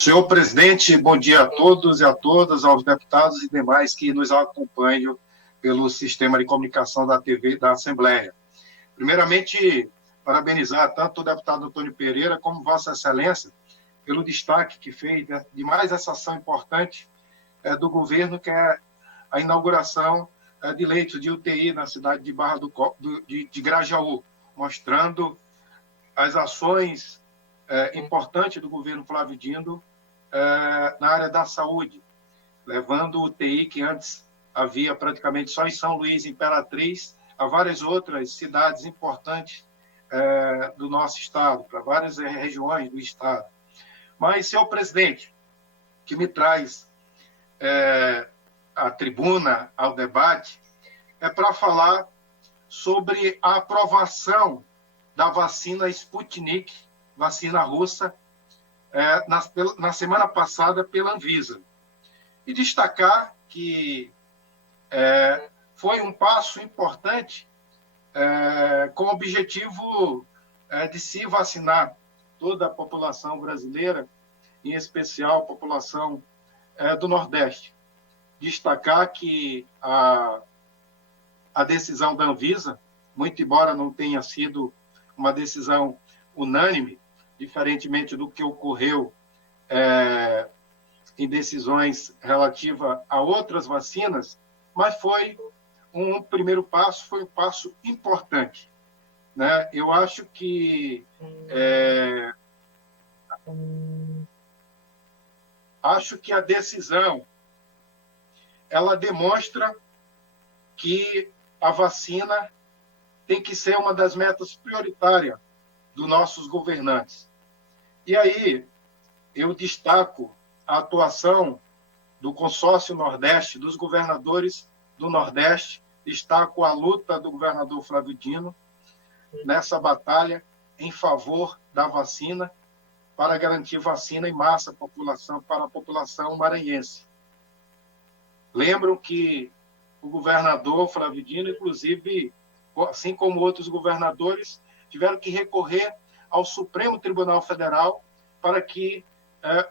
Senhor presidente, bom dia a todos e a todas, aos deputados e demais que nos acompanham pelo sistema de comunicação da TV da Assembleia. Primeiramente, parabenizar tanto o deputado Antônio Pereira como Vossa Excelência pelo destaque que fez de mais essa ação importante do governo, que é a inauguração de leitos de UTI na cidade de Barra de Grajaú, mostrando as ações importantes do governo Flávio Dino na área da saúde, levando o UTI, que antes havia praticamente só em São Luís, Imperatriz, a várias outras cidades importantes do nosso estado, para várias regiões do estado. Mas, senhor presidente, que me traz à tribuna, ao debate, é para falar sobre a aprovação da vacina Sputnik, vacina russa, na semana passada pela Anvisa. E destacar que foi um passo importante com o objetivo de se vacinar toda a população brasileira, em especial a população do Nordeste. Destacar que a decisão da Anvisa, muito embora não tenha sido uma decisão unânime, diferentemente do que ocorreu em decisões relativas a outras vacinas, mas foi um primeiro passo, foi um passo importante, né? Eu acho que a decisão ela demonstra que a vacina tem que ser uma das metas prioritárias dos nossos governantes. E aí eu destaco a atuação do Consórcio Nordeste, dos governadores do Nordeste, destaco a luta do governador Flávio Dino nessa batalha em favor da vacina, para garantir vacina em massa para a população maranhense. Lembro que o governador Flávio Dino, inclusive, assim como outros governadores, tiveram que recorrer ao Supremo Tribunal Federal para que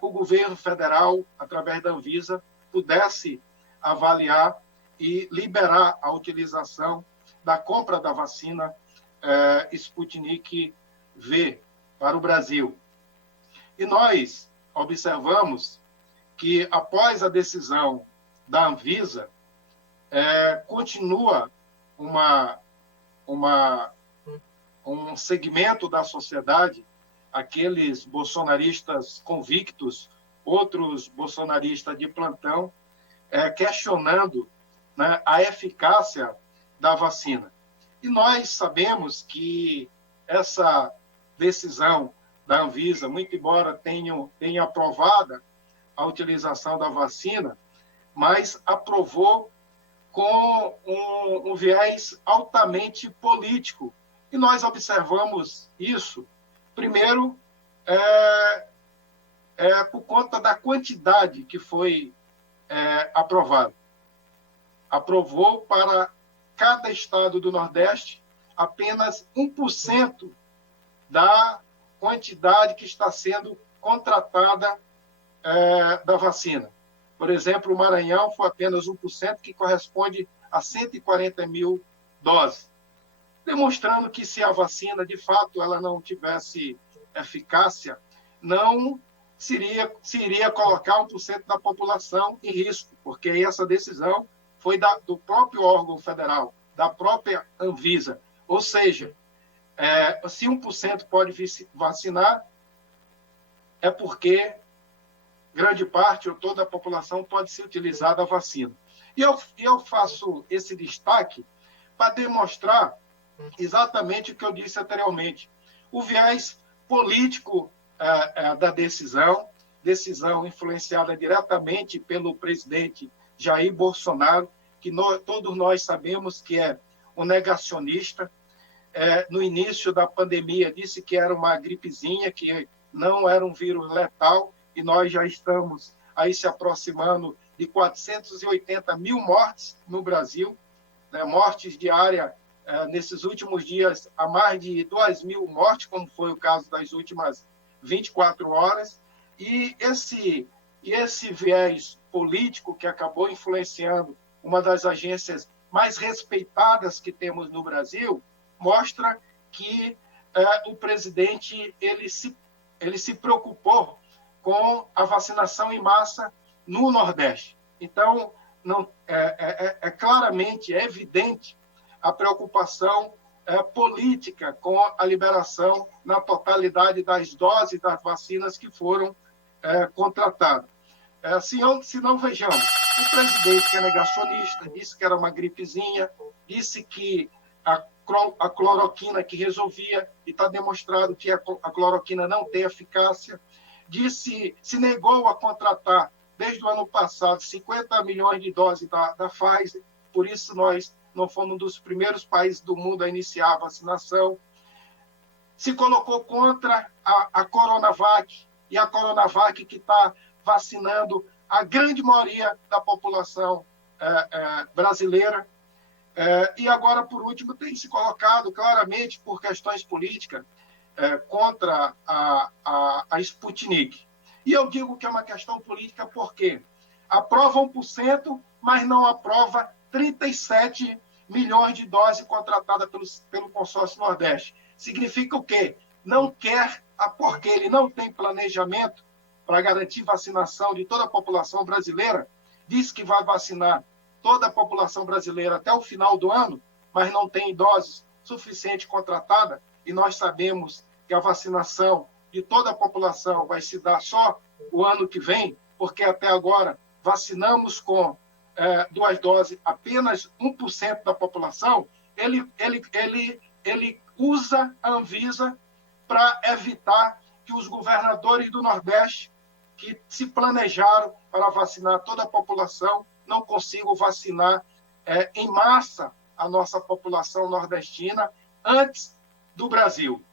o governo federal, através da Anvisa, pudesse avaliar e liberar a utilização da compra da vacina Sputnik V para o Brasil. E nós observamos que, após a decisão da Anvisa, continua um segmento da sociedade, aqueles bolsonaristas convictos, outros bolsonaristas de plantão, questionando, né, a eficácia da vacina. E nós sabemos que essa decisão da Anvisa, muito embora tenha aprovada a utilização da vacina, mas aprovou com um viés altamente político. E nós observamos isso, primeiro, por conta da quantidade que foi aprovada. Aprovou para cada estado do Nordeste apenas 1% da quantidade que está sendo contratada da vacina. Por exemplo, o Maranhão foi apenas 1%, que corresponde a 140 mil doses, demonstrando que, se a vacina, de fato, ela não tivesse eficácia, não se iria colocar 1% da população em risco, porque essa decisão foi do próprio órgão federal, da própria Anvisa. Ou seja, se 1% pode vacinar, é porque grande parte ou toda a população pode ser utilizada a vacina. E eu faço esse destaque para demonstrar exatamente o que eu disse anteriormente. O viés político da decisão influenciada diretamente pelo presidente Jair Bolsonaro, que todos nós sabemos que é um negacionista. No início da pandemia disse que era uma gripezinha, que não era um vírus letal, e nós já estamos aí se aproximando de 480 mil mortes no Brasil, né? Mortes diárias nesses últimos dias, a mais de 2.000 mortes, como foi o caso das últimas 24 horas. E esse viés político que acabou influenciando uma das agências mais respeitadas que temos no Brasil mostra que o presidente ele se preocupou com a vacinação em massa no Nordeste. Então, não, claramente, é evidente a preocupação política com a liberação na totalidade das doses das vacinas que foram contratadas. Se não, vejamos, o presidente, que é negacionista, disse que era uma gripezinha, disse que a cloroquina que resolvia, e está demonstrado que a cloroquina não tem eficácia, se negou a contratar, desde o ano passado, 50 milhões de doses da Pfizer, por isso nós não fomos um dos primeiros países do mundo a iniciar a vacinação, se colocou contra a Coronavac, e a Coronavac que está vacinando a grande maioria da população brasileira. E agora, por último, tem se colocado claramente, por questões políticas, contra a Sputnik. E eu digo que é uma questão política porque aprova 1%, mas não aprova 37 milhões de doses contratadas pelo consórcio Nordeste. Significa o quê? Não quer, porque ele não tem planejamento para garantir vacinação de toda a população brasileira, diz que vai vacinar toda a população brasileira até o final do ano, mas não tem doses suficiente contratada, e nós sabemos que a vacinação de toda a população vai se dar só o ano que vem, porque até agora vacinamos com 2 doses apenas 1% da população, ele usa a Anvisa para evitar que os governadores do Nordeste, que se planejaram para vacinar toda a população, não consigam vacinar em massa a nossa população nordestina antes do Brasil.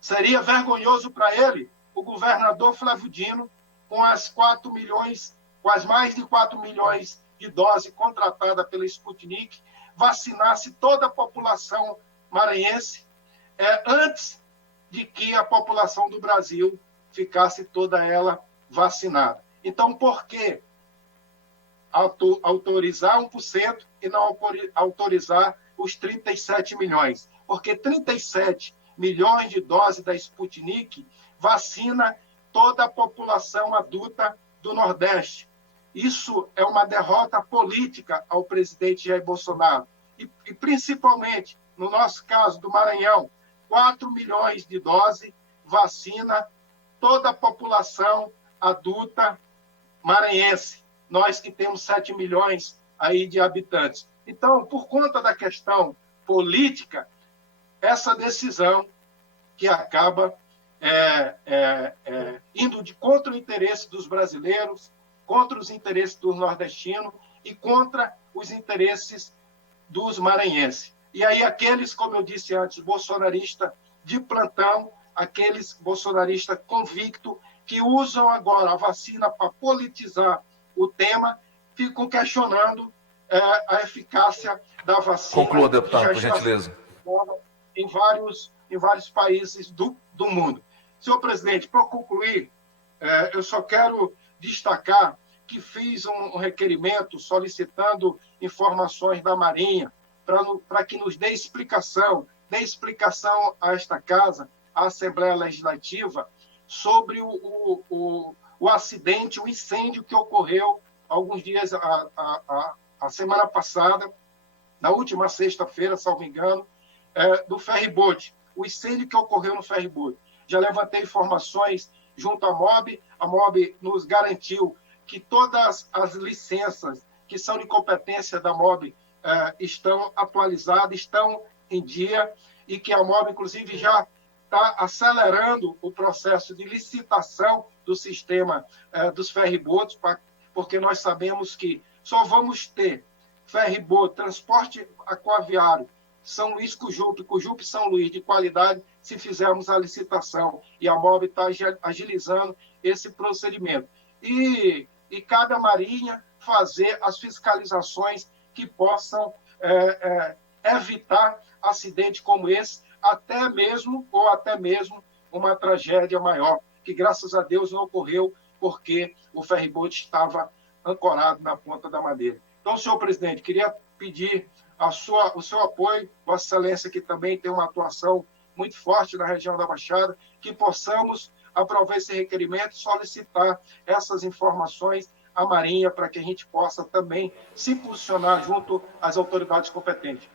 Seria vergonhoso para ele, o governador Flávio Dino, com as mais de 4 milhões de doses contratadas pela Sputnik, vacinasse toda a população maranhense antes de que a população do Brasil ficasse toda ela vacinada. Então, por que autorizar 1% e não autorizar os 37 milhões? Porque 37 milhões de doses da Sputnik vacina toda a população adulta do Nordeste. Isso é uma derrota política ao presidente Jair Bolsonaro. E principalmente, no nosso caso do Maranhão, 4 milhões de doses vacina toda a população adulta maranhense. Nós que temos 7 milhões aí de habitantes. Então, por conta da questão política, essa decisão que acaba indo contra o interesse dos brasileiros, contra os interesses dos nordestinos e contra os interesses dos maranhenses. E aí aqueles, como eu disse antes, bolsonaristas de plantão, aqueles bolsonaristas convictos que usam agora a vacina para politizar o tema, ficam questionando a eficácia da vacina. Conclua, deputado, por gentileza. Em vários países do mundo. Senhor presidente, para concluir, eu só quero destacar que fiz um requerimento solicitando informações da Marinha para que nos dê explicação a esta Casa, à Assembleia Legislativa, sobre o acidente, o incêndio que ocorreu alguns dias, a semana passada, na última sexta-feira, salvo engano, do ferryboat, o incêndio que ocorreu no ferryboat. Já levantei informações junto à MOB, a MOB nos garantiu que todas as licenças que são de competência da MOB estão atualizadas, estão em dia, e que a MOB, inclusive, já está acelerando o processo de licitação do sistema dos ferryboats, porque nós sabemos que só vamos ter ferryboat, transporte aquaviário, São Luís Cujupe São Luís de qualidade, se fizermos a licitação. E a MOB está agilizando esse procedimento. E cada marinha fazer as fiscalizações que possam evitar acidentes como esse, até mesmo uma tragédia maior. que graças a Deus não ocorreu, porque o ferryboat estava ancorado na ponta da madeira. Então, senhor presidente, queria pedir o seu apoio, Vossa Excelência, que também tem uma atuação muito forte na região da Baixada, que possamos aprovar esse requerimento, solicitar essas informações à Marinha para que a gente possa também se posicionar junto às autoridades competentes.